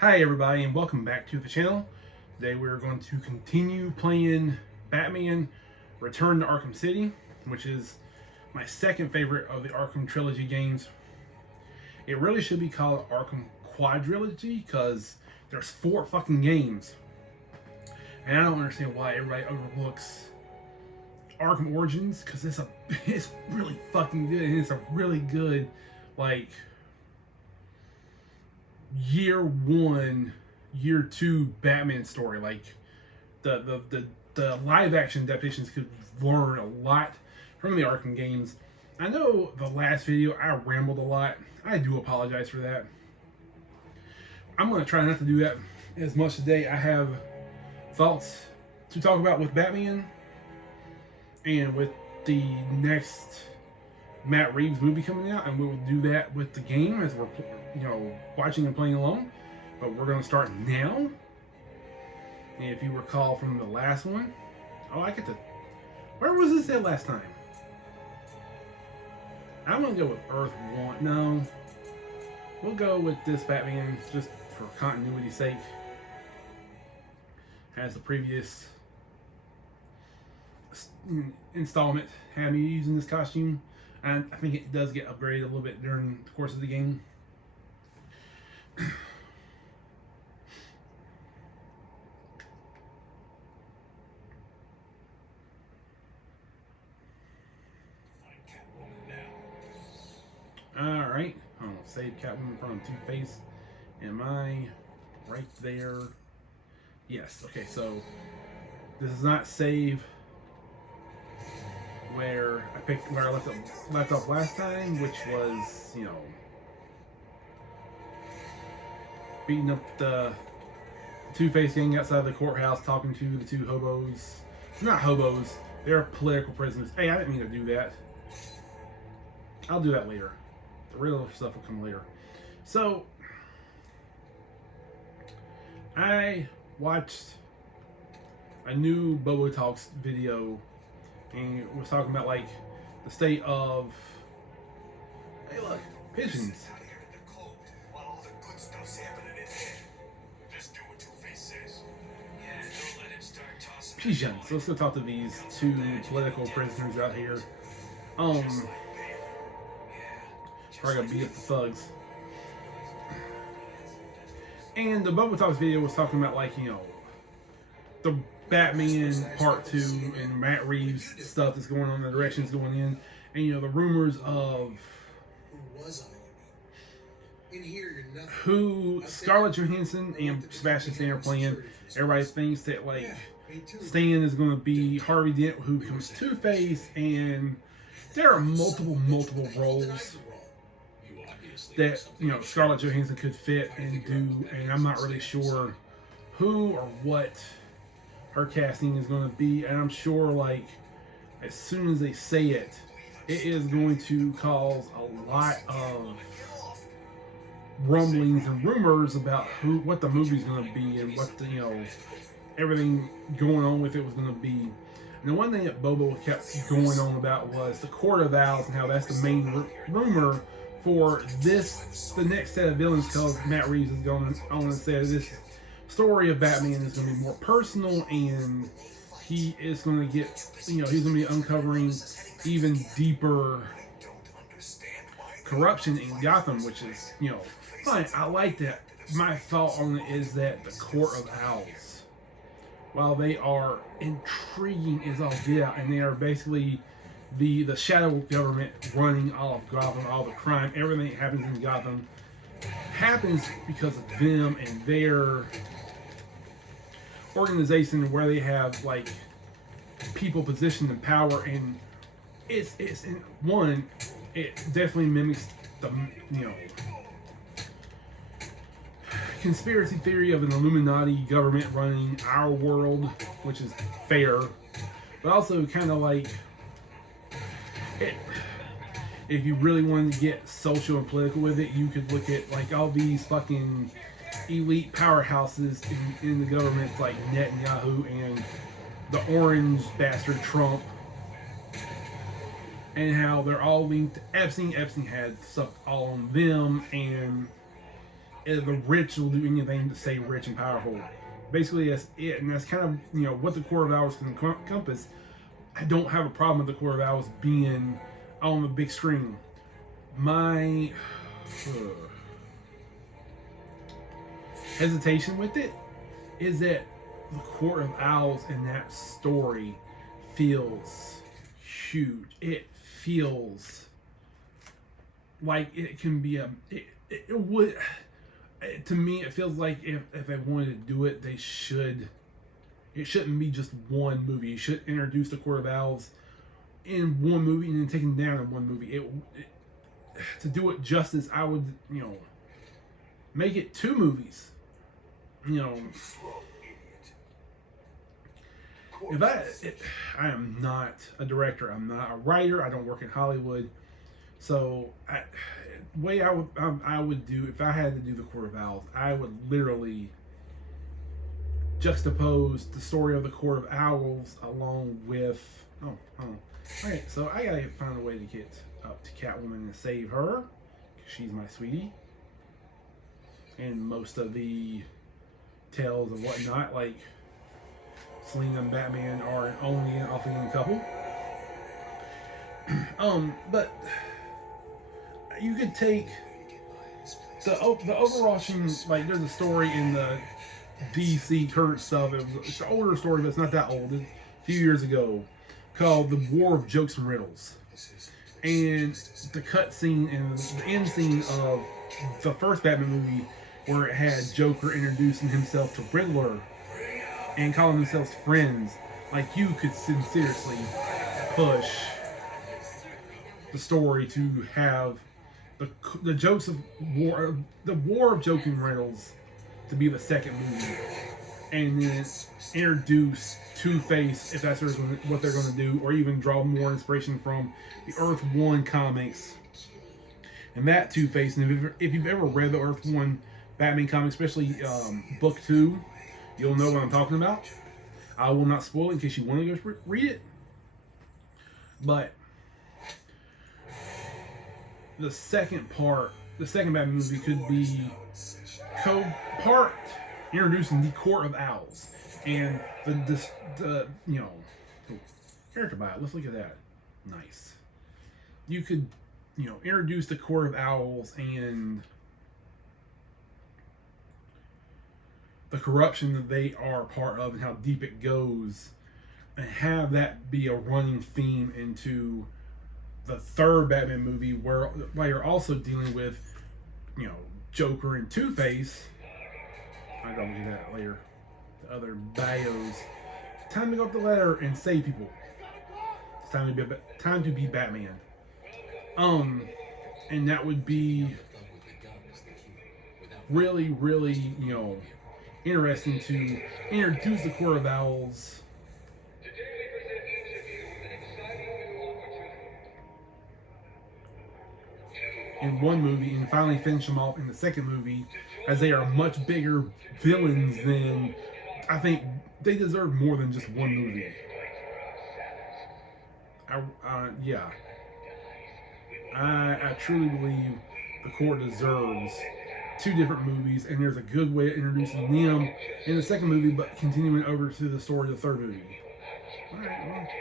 Hi everybody and welcome back to the channel. Today we're going to continue playing Batman Return to Arkham City, which is my second favorite of the Arkham Trilogy games. It really should be called Arkham Quadrilogy because there's 4 fucking games. And I don't understand why everybody overlooks Arkham Origins because it's really fucking good, and it's a really good like year 1, year 2 Batman story. Like the live action adaptations could learn a lot from the Arkham games. I know the last video I rambled a lot. I do apologize for that. I'm gonna try not to do that as much today. I have thoughts to talk about with Batman and with the next Matt Reeves movie coming out, and we will do that with the game as we're watching and playing along. But we're going to start now. And if you recall from the last one, where was this at last time? I'm going to go with Earth 1. No, we'll go with this Batman just for continuity's sake, as the previous installment had me using this costume. And I think it does get upgraded a little bit during the course of the game. Alright, I'm going to save Catwoman from Two-Face. Am I right there? Yes, okay, so this is not save where I left off last time, which was, beating up the Two-Face gang outside the courthouse, talking to the 2 hobos. Not hobos, they're political prisoners. Hey, I didn't mean to do that. I'll do that later. The real stuff will come later. So, I watched a new Bobo Talks video, and it was talking about like the state of, hey look, pigeons. Pigeons. So let's go talk to these 2 political prisoners out here. Probably gonna beat up the thugs. And the Bobo Talks video was talking about like, the Batman Part 2 and Matt Reeves stuff that's going on, the directions going in, and the rumors of who Scarlett Johansson and Sebastian Stan are playing. Everybody thinks that like Stan is going to be Harvey Dent, who becomes Two-Face, and there are multiple roles that Scarlett Johansson could fit and do, and I'm not really sure who or what her casting is going to be. And I'm sure like as soon as they say it, it is going to cause a lot of rumblings and rumors about what the movie's going to be and what the everything going on with it was going to be. And the one thing that Bobo kept going on about was the Court of Owls and how that's the main rumor for the next set of villains, because Matt Reeves is going on and said this story of Batman is going to be more personal, and he is going to get, he's going to be uncovering even deeper corruption in Gotham, which is, fine. I like that. My thought on it is that the Court of Owls, while they are intriguing as all get out, and they are basically the shadow government running all of Gotham, all the crime, everything that happens in Gotham happens because of them and their organization, where they have like people positioned in power. And it definitely mimics the conspiracy theory of an Illuminati government running our world, which is fair, but also kind of like it. If you really wanted to get social and political with it, you could look at like all these fucking elite powerhouses in the government, like Netanyahu and the orange bastard Trump, and how they're all linked to Epstein. Epstein had stuff all on them, and the rich will do anything to stay rich and powerful. Basically, that's it, and that's kind of what the core of Owls can encompass. I don't have a problem with the core of Owls being on the big screen. My hesitation with it is that the Court of Owls in that story feels huge. It feels like it can be it would, to me, it feels like if they wanted to do it, it shouldn't be just one movie. You should introduce the Court of Owls in one movie and then take them down in one movie. To do it justice, I would, make it two movies. I am not a director. I'm not a writer. I don't work in Hollywood. So, way I would do, if I had to do the Court of Owls, I would literally juxtapose the story of the Court of Owls along with Alright, so I gotta find a way to get up to Catwoman and save her, because she's my sweetie. And most of the tales and whatnot, like Selina and Batman, are only an off-again couple. But you could take the overarching, like, there's a story in the DC current stuff. It's an older story, but it's not that old. It's a few years ago, called The War of Jokes and Riddles. And the cut scene and the end scene of the first Batman movie, where it had Joker introducing himself to Riddler and calling themselves friends, like, you could seriously push the story to have the jokes of war, the War of Joking Riddles, to be the second movie, and then introduce Two-Face, if that's what they're going to do, or even draw more inspiration from the Earth 1 comics. And that Two-Face, and if you've ever read the Earth 1 Batman comic, especially book 2, you'll know what I'm talking about. I will not spoil it in case you want to go read it. But the second Batman movie could be part introducing the Court of Owls and the character bio. Let's look at that. Nice. You could introduce the Court of Owls and the corruption that they are part of and how deep it goes, and have that be a running theme into the third Batman movie, where you're also dealing with Joker and Two-Face. I'm gonna do that later. The other bios. Time to go up the ladder and save people. It's time to be Batman. And that would be really, really, interesting to introduce the Court of Owls in one movie and finally finish them off in the second movie, as they are much bigger villains than, I think they deserve more than just one movie. I truly believe the Court deserves two different movies, and there's a good way of introducing them in the second movie, but continuing over to the story of the third movie. Alright,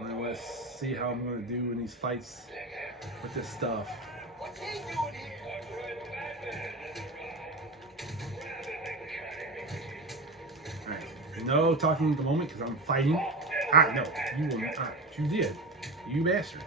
well, let's see how I'm going to do in these fights with this stuff. Alright, no talking at the moment because I'm fighting. No, you will not. You did. You bastard.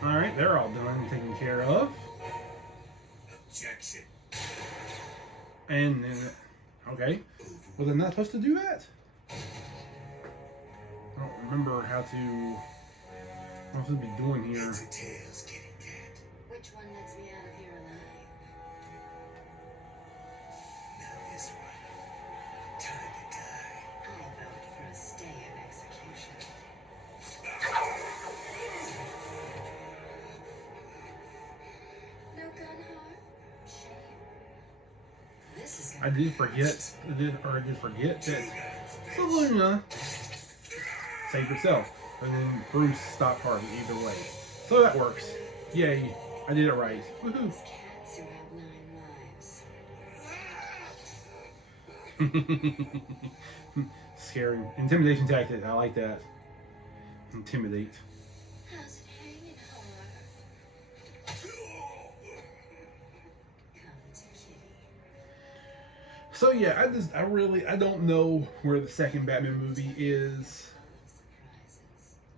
Alright, they're all done and taken care of. Objection. And okay. Was I not supposed to do that? I don't remember what I'm supposed to be doing here. Which one lets me out of here alive? Now this one. Time to die. I did forget that Selena saved herself, and then Bruce stopped Harvey either way. So that works. Yay! I did it right. Woohoo! Those cats who have 9 lives. Scary intimidation tactic. I like that. Intimidate. How's it hanging, Come to kitty. So yeah, I don't know where the second Batman movie is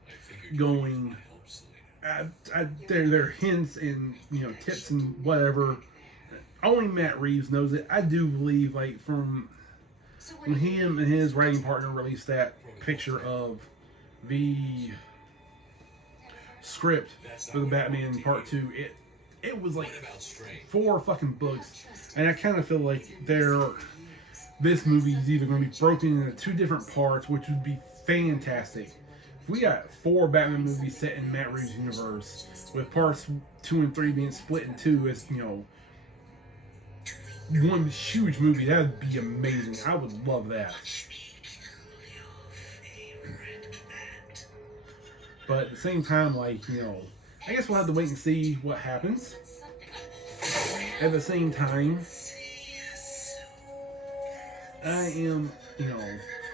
Surprises. going. There are hints and tips and whatever. Only Matt Reeves knows it. I do believe, like, from So when him and his writing partner released that picture of the script for the Batman Part 2, it was like 4 fucking books, and I kind of feel like this movie is either going to be broken into 2 different parts, which would be fantastic. If we got 4 Batman movies set in Matt Reeves' universe, with parts 2 and 3 being split in 2 as one huge movie, that would be amazing. I would love that. But at the same time, like, I guess we'll have to wait and see what happens. At the same time, I am,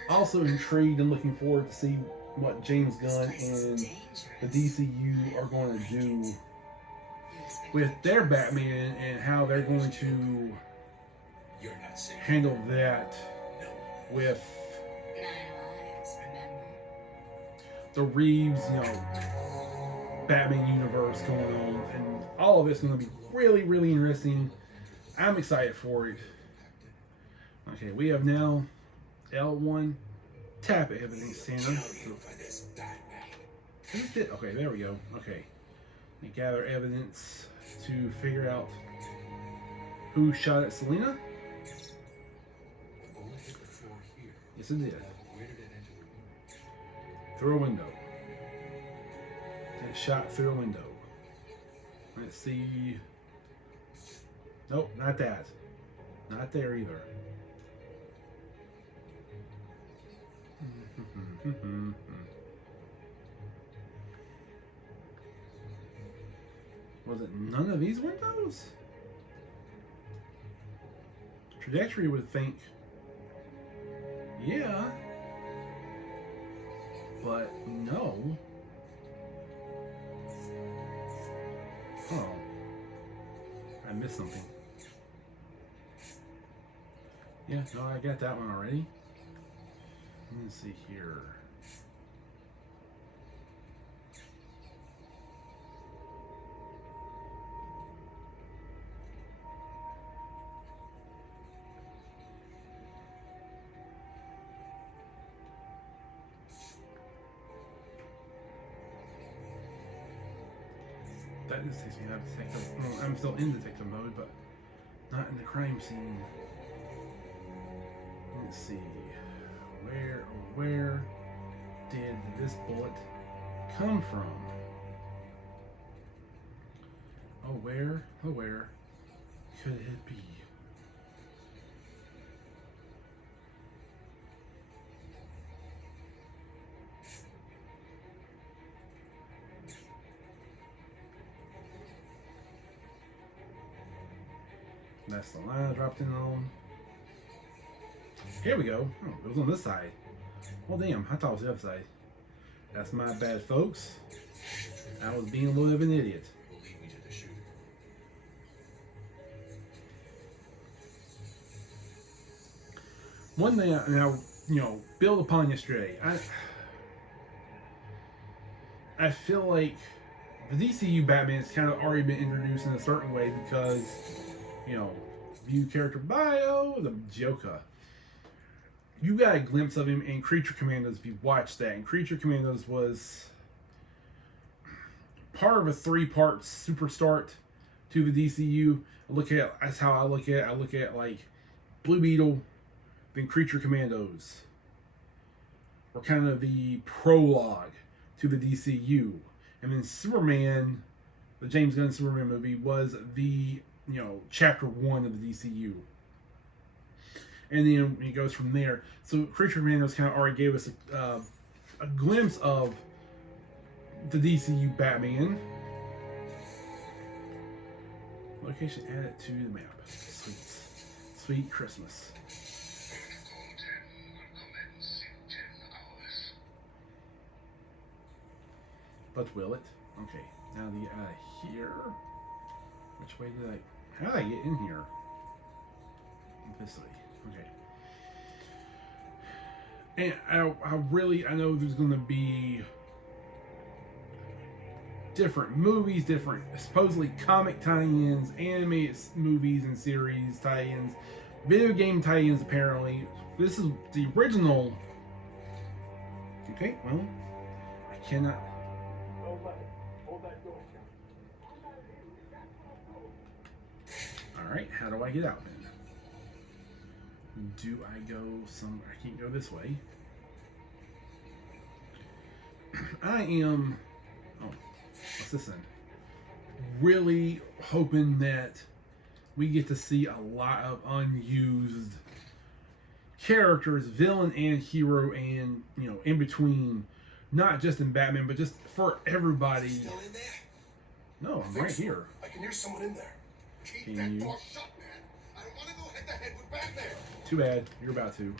also intrigued and looking forward to see what James Gunn and the DCU are going to do with their Batman and how they're going to handle that with 9 lives, remember? the Reeves, Batman universe going on, and all of it's going to be really, really interesting. I'm excited for it. Okay, we have now L1 tap it, evidence center. Okay, there we go. Okay, we gather evidence to figure out who shot at Selena. Yes, it did. Through a window. It shot through a window. Let's see. Nope, not that. Not there either. Was it none of these windows? Trajectory would think, yeah, but no. Oh, I missed something. Yeah, no, I got that one already. Let's see here. That just takes me out of detective. Well, I'm still in detective mode, but not in the crime scene. Let's see. Where did this bullet come from? Where could it be? That's the line I dropped in on. Here we go. Oh, it was on this side. Well, damn, I thought it was the other side. That's my bad, folks. I was being a little bit of an idiot. One thing I build upon yesterday. I feel like the DCU Batman's kind of already been introduced in a certain way because, view character bio, the Joker. You got a glimpse of him in Creature Commandos if you watched that. And Creature Commandos was part of a 3-part super start to the DCU. That's how I look at it. I look at like Blue Beetle, then Creature Commandos were kind of the prologue to the DCU. And then Superman, the James Gunn Superman movie, was the chapter 1 of the DCU. and then it goes from there. So Creature Commandos kind of already gave us a glimpse of the DCU Batman. Location added to the map. Sweet. Sweet Christmas. But will it? Okay, now to get out of here. Which way did I... How did I get in here? This way. Okay. And I know there's going to be different movies, different supposedly comic tie-ins, animated movies and series tie-ins, video game tie-ins apparently. This is the original. Okay, well, I cannot... Alright, how do I get out then? Do I go some... I can't go this way. I am... Oh, what's this then? Really hoping that we get to see a lot of unused characters, villain and hero, and, you know, in between. Not just in Batman, but just for everybody. Still in there? No, I'm right here. I can hear someone in there. Keep Can that you? door shut, man. I don't want to go head to head with Batman. Too bad. You're about to.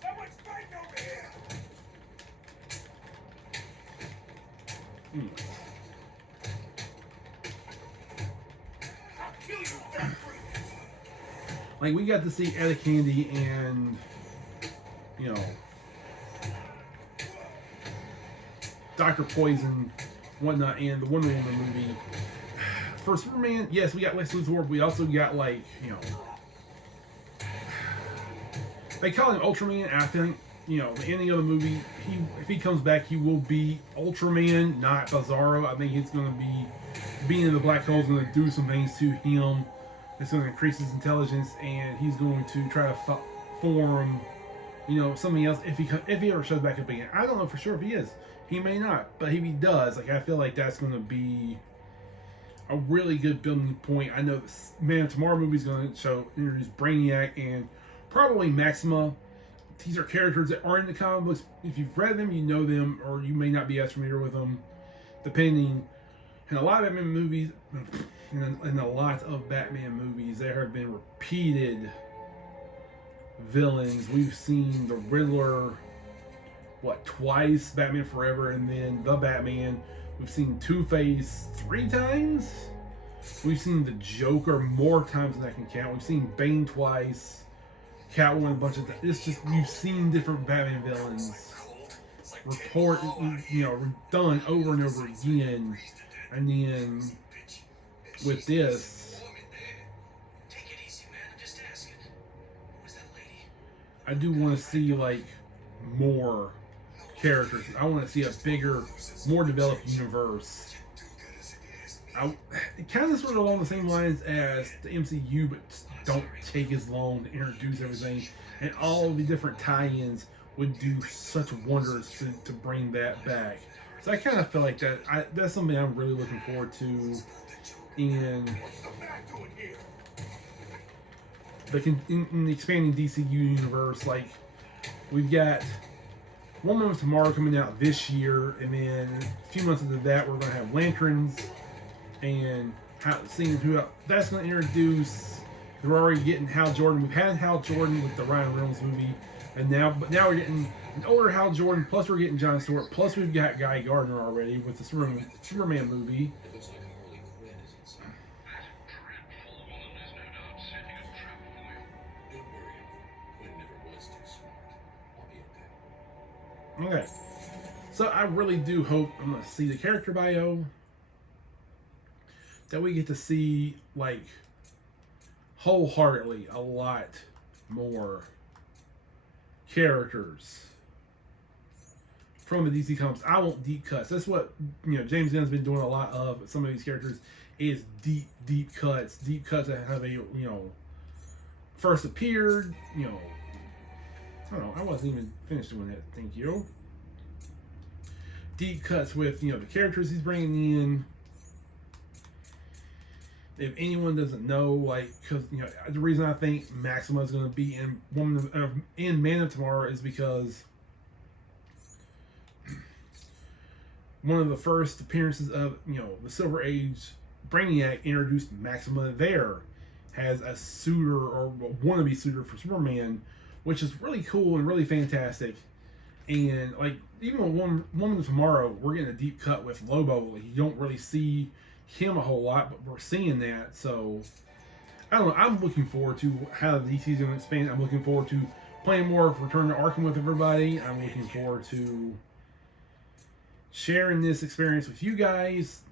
Someone's fighting over here. I'll kill you, fat freak. Like, we got to see Etta Candy and, you know, Dr. Poison, whatnot, and the Wonder Woman movie. For Superman, yes, we got Lex Luthor, but we also got, like, you know, they call him Ultraman. I think, you know, the ending of the movie, if he comes back, he will be Ultraman, not Bizarro. I think he's going to be, being in the black hole is going to do some things to him. It's going to increase his intelligence, and he's going to try to form, you know, something else if he ever shows back up again. I don't know for sure if he is. He may not, but if he does, like, I feel like that's going to be a really good building point. I know this Man of Tomorrow movie is going to introduce Brainiac and probably Maxima. These are characters that are in the comic books. If you've read them, you know them, or you may not be as familiar with them, depending. In a lot of Batman movies, in a lot of Batman movies, there have been repeated villains. We've seen the Riddler, twice, Batman Forever, and then the Batman. We've seen Two-Face 3 times. We've seen the Joker more times than I can count. We've seen Bane twice, Catwoman a bunch of times. It's just, we've seen different Batman villains done over and over again. And then with this, I do want to see, like, more characters. I want to see a bigger, more developed universe. It kind of sort of along the same lines as the MCU, but don't take as long to introduce everything. And all the different tie-ins would do such wonders to bring that back. So I kind of feel like that's something I'm really looking forward to in the expanding DCU universe. Like, we've got One Man of Tomorrow coming out this year, and then a few months into that, we're going to have Lanterns, and seeing who that's going to introduce. We're already getting Hal Jordan. We've had Hal Jordan with the Ryan Reynolds movie, and now we're getting an older Hal Jordan. Plus, we're getting Jon Stewart. Plus, we've got Guy Gardner already with the Superman movie. Okay, so I really do hope I'm going to see the character bio, that we get to see, like, wholeheartedly a lot more characters from the DC Comics. I want deep cuts. That's what, you know, James Gunn's been doing a lot of. Some of these characters is deep cuts that have first appeared, you know. I don't know, I wasn't even finished doing that. Thank you. Deep cuts with, you know, the characters he's bringing in. If anyone doesn't know, like, because the reason I think Maxima is going to be in Man of Tomorrow is because one of the first appearances of the Silver Age Brainiac introduced Maxima there as a suitor or wannabe suitor for Superman, which is really cool and really fantastic. And like even with Woman of Tomorrow, we're getting a deep cut with Lobo. You don't really see him a whole lot, but we're seeing that. So I don't know. I'm looking forward to how the DC is going to expand. I'm looking forward to playing more of Return to Arkham with everybody. I'm looking forward to sharing this experience with you guys,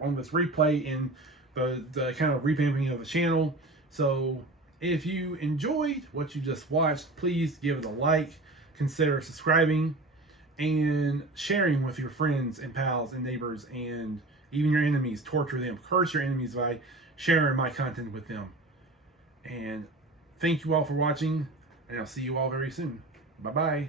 on this replay and the kind of revamping of the channel. So if you enjoyed what you just watched, please give it a like, consider subscribing, and sharing with your friends and pals and neighbors and even your enemies. Torture them, curse your enemies by sharing my content with them. And thank you all for watching, and I'll see you all very soon. Bye bye.